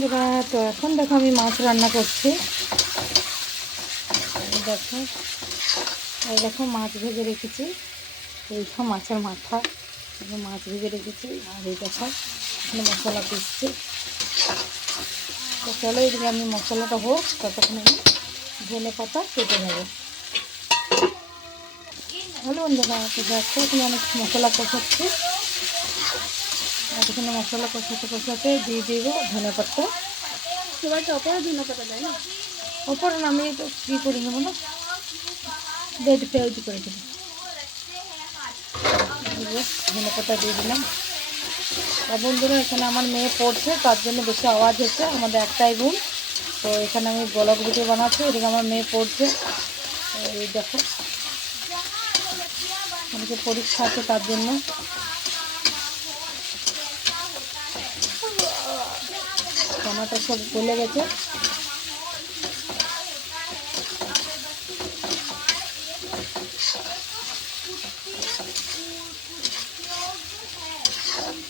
বন্ধুরা, তো এখন দেখো আমি মাছ রান্না করছি। দেখো এই দেখো মাছ ভেজে রেখেছি, এইসব মাছের মাথা মাছ ভেজে রেখেছি। আর এই দেখো এখানে মশলা পিসছি। তো চলো এদিকে আমি মশলাটা হোক, ততক্ষণ আমি ধনে পাতা কেটে নেবো। হলো বন্ধুরা, তো দেখো এখানে অনেক মশলা কষাচ্ছি। আর এখানে মশলা কষাতে কষাতে দিয়ে দিব ধনে পাতা। সবাই তো অপরে ধনে পাতা দেয় না, ওপরে নামিয়ে তো কী করে নেবো না, বেড পেঁয়াজ করে দেবো। ধনে পাতা দিয়ে দিলাম। আর বন্ধুরা, এখানে আমার মেয়ে পড়ছে, তার জন্য বেশি আওয়াজ হচ্ছে। আমাদের একটাই রুম, তো এখানে আমি ব্লগ ভিডিও বানাচ্ছি, এদিকে আমার মেয়ে পড়ছে। এই দেখো অনেকে পরীক্ষা আছে, তার জন্য। টমাটো সব গলে গেছে।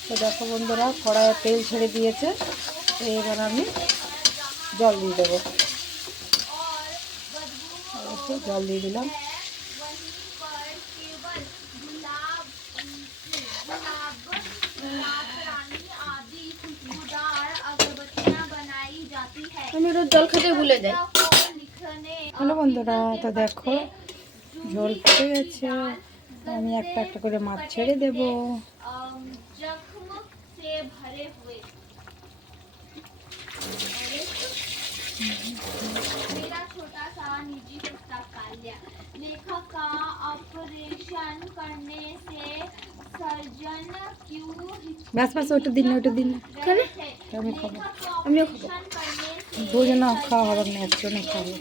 তো দেখো বন্ধুরা, কড়াইয়ে তেল ছেড়ে দিয়েছে। তো এবার আমি জল দিয়ে দেবো। জল দিয়ে দিলাম। আমি রোজ জল খেতে ভুলে যাই। হ্যালো বন্ধুরা, তো দেখো ঝোল ফুটে গেছে। আমি একটা একটা করে মাছ ছেড়ে দেবো। ব্যাস ব্যাস, ওটা দিন না, ওটা দিন না, আমি খাবো। আমিও খাবো। দুজনে খাওয়া হবে না, একজনে খাবো।